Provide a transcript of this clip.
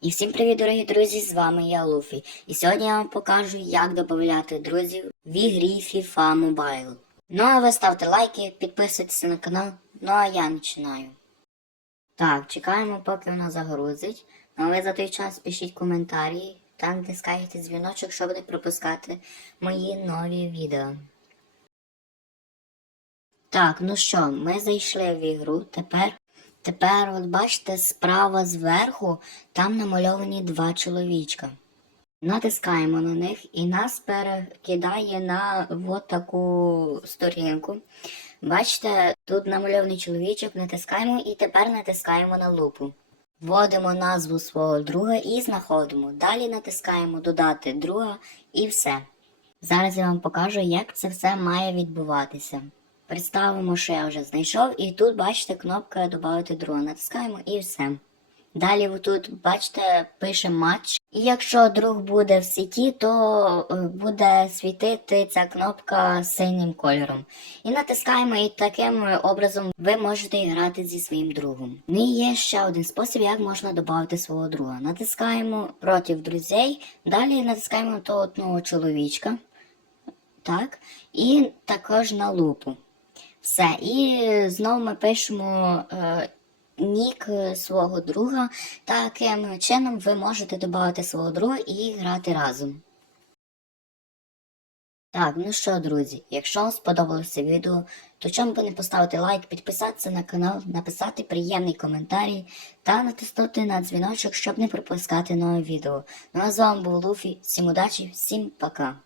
І всім привіт, дорогі друзі! З вами я Луфі. І сьогодні я вам покажу, як додати друзів в ігрі FIFA Mobile. Ну а ви ставте лайки, підписуйтесь на канал. Ну а я починаю. Так, чекаємо, поки вона загрузить. Ну а ви за той час пишіть коментарі та натискайте дзвіночок, щоб не пропускати мої нові відео. Так, ну що, ми зайшли в ігру. Тепер, тепер, от бачите, справа зверху там намальовані два чоловічка. Натискаємо на них і нас перекидає на от таку сторінку. Бачите, тут намальований чоловічок, натискаємо і тепер натискаємо на лупу. Вводимо назву свого друга і знаходимо. Далі натискаємо додати друга і все. Зараз я вам покажу, як це все має відбуватися. Представимо, що я вже знайшов, і тут бачите кнопка Добавити друга. Натискаємо і все. Далі тут бачите, пише матч. І якщо друг буде в сіті, то е, буде світити ця кнопка синім кольором. І натискаємо, і таким образом ви можете грати зі своїм другом. Ну і є ще один спосіб, як можна додати свого друга. Натискаємо проти друзей, далі натискаємо того одного чоловічка. Так, і також на лупу. Все. І знову ми пишемо е, нік свого друга. Таким чином ви можете додати свого друга і грати разом. Так, ну що, друзі, якщо вам сподобалося відео, то чому би не поставити лайк, підписатися на канал, написати приємний коментарі та натиснути на дзвіночок, щоб не пропускати нове відео. Ну а з вами був Луфі, всім удачі, всім пока!